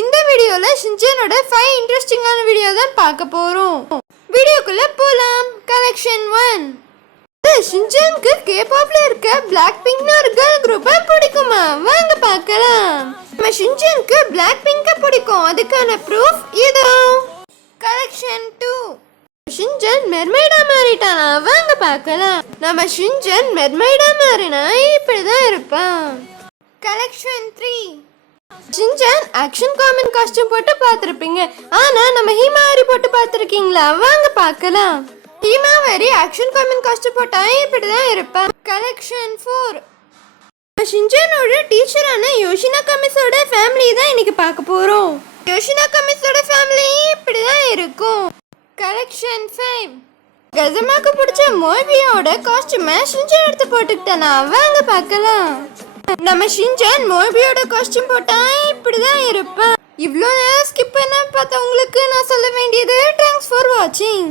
இந்த வீடியோல ஷின்சானோட 5 இன்ட்ரெஸ்டிங்கான வீடியோ தான் பார்க்க போறோம். வீடியோக்குள்ள போலாம். கலெக்ஷன் 1. ஷின்சானுக்கு கேபாப்ல இருக்க பிளாக் பிங்க்னு ஒரு கேர்ள் குரூப்பை பிடிக்குமா? வாங்க பார்க்கலாம். நம்ம ஷின்சானுக்கு பிளாக் பிங்கை பிடிக்கும், அதுக்கான ப்ரூஃப் இதோ. கலெக்ஷன் 2. ஷின்சான் மெர்மைடா மாறிட்டானா? வாங்க பார்க்கலாம். நம்ம ஷின்சான் மெர்மைடா மாறினா இப்படிதான் இருப்பான். Collection 3. Shinchan action common costume போட்டு பார்த்திருப்பீங்க. ஆனா நம்ம ஹீமாவாரி போட்டு பார்த்திருக்கீங்களா? வாங்க பார்க்கலாம். ஹீமாவாரி ஆக்ஷன் காமன் காஸ்டியூம் போட்டா இப்படிதான் இருப்பா. கலெக்ஷன் 4. ஷின்சானோட டீச்சரான யோஷினா கமிஸோட ஃபேமிலி தான் இன்னைக்கு பார்க்க போறோம். யோஷினா கமிஸோட ஃபேமிலி இப்படிதான் இருக்கும். கலெக்ஷன் 5. கசமாக்கு பிடிச்ச மோபியோட காஸ்டியூமை ஷின்சான் எடுத்து போட்டுக்கிட்டானா? வாங்க பார்க்கலாம். நம்ம ஷின்சான் மோபியோட காஸ்டியூம் போட்டா இப்படிதான் இருப்பேன். இவ்வளோ நேரம் ஸ்கிப் பண்ண பார்த்தவங்களுக்கு நான் சொல்ல வேண்டியது தேங்க்ஸ் ஃபார் வாட்சிங்.